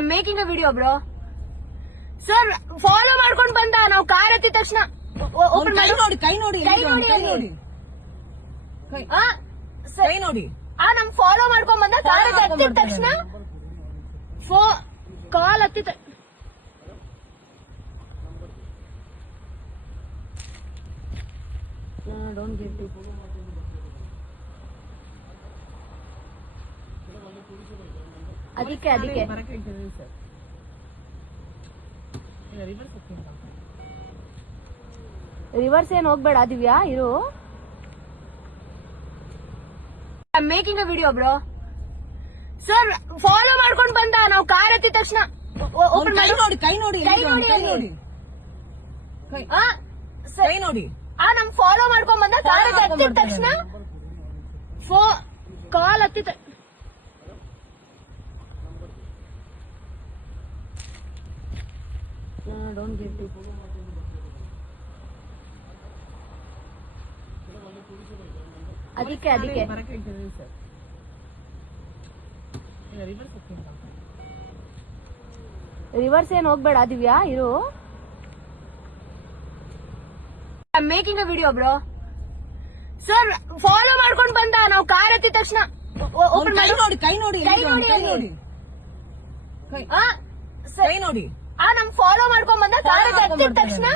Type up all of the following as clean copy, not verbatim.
I'm making a video, bro. Sir, follow ಮಾಡ್ಕೊಂಡು ಬಂದ ನಾವು ಕಾರ್ ಹತ್ತಿದ ತಕ್ಷಣ ಓಪನ್ ಮಾಡಿ ಕೈ ನೋಡಿ ನಮ್ ಫಾಲೋ ಮಾಡ್ಕೊಂಡ್ ಬಂದ ಕಾರ್ ಹತ್ತಿದ ತಕ್ಷಣ ಕಾಲ್ ಹತ್ತಿದ ಅದಕ್ಕೆ ರಿವರ್ಸ್ ಏನ್ ಹೋಗ್ಬೇಡ ದಿವ್ಯಾ ಇರು. I'm making a video, bro. Sir, follow ಮಾಡ್ಕೊಂಡು ಬಂದ ನಾವು ಕಾರ್ ಹತ್ತಿದ ತಕ್ಷಣ ಓಪನ್ ಮಾಡಿ ಕೈ ನೋಡಿ ನಮ್ ಫಾಲೋ ಮಾಡ್ಕೊಂಡ್ ಬಂದ ಕಾರ್ ಹತ್ತಿದ ತಕ್ಷಣ ಕಾಲ್ ಹತ್ತಿದ ಅದಕ್ಕೆ ರಿವರ್ಸ್ ಏನ್ ಹೋಗ್ಬೇಡ ದಿವ್ಯಾ ಇರು. I'm making a video, bro. Sir, follow ಮಾಡ್ಕೊಂಡು ಬಂದ ನಾವು ಕಾರ್ ಹತ್ತಿದ ತಕ್ಷಣ ಓಪನ್ ಮಾಡಿ ಕೈ ನೋಡಿ ನಮ್ ಫಾಲೋ ಮಾಡ್ಕೊಂಡ್ ಬಂದ ಕಾರ್ ಹತ್ತಿದ ತಕ್ಷಣ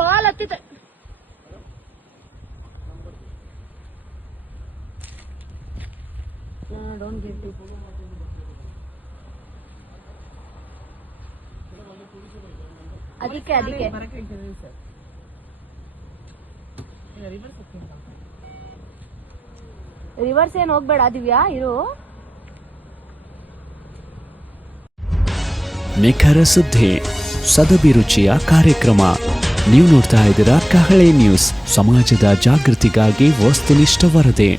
ಕಾಲ್ ಹತ್ತಿದ ಅದಕ್ಕೆ ರಿವರ್ಸ್ ಏನ್ ಹೋಗ್ಬೇಡ ದಿವ್ಯಾ ಇರು. ನಿಖರ ಸುದ್ದಿ ಸದಭಿರುಚಿಯ ಕಾರ್ಯಕ್ರಮ. ನೀವು ನೋಡ್ತಾ ಇದ್ದೀರಾ ಕಹಳೆ ನ್ಯೂಸ್, ಸಮಾಜದ ಜಾಗೃತಿಗಾಗಿ ವಸ್ತುನಿಷ್ಠ ವರದಿ.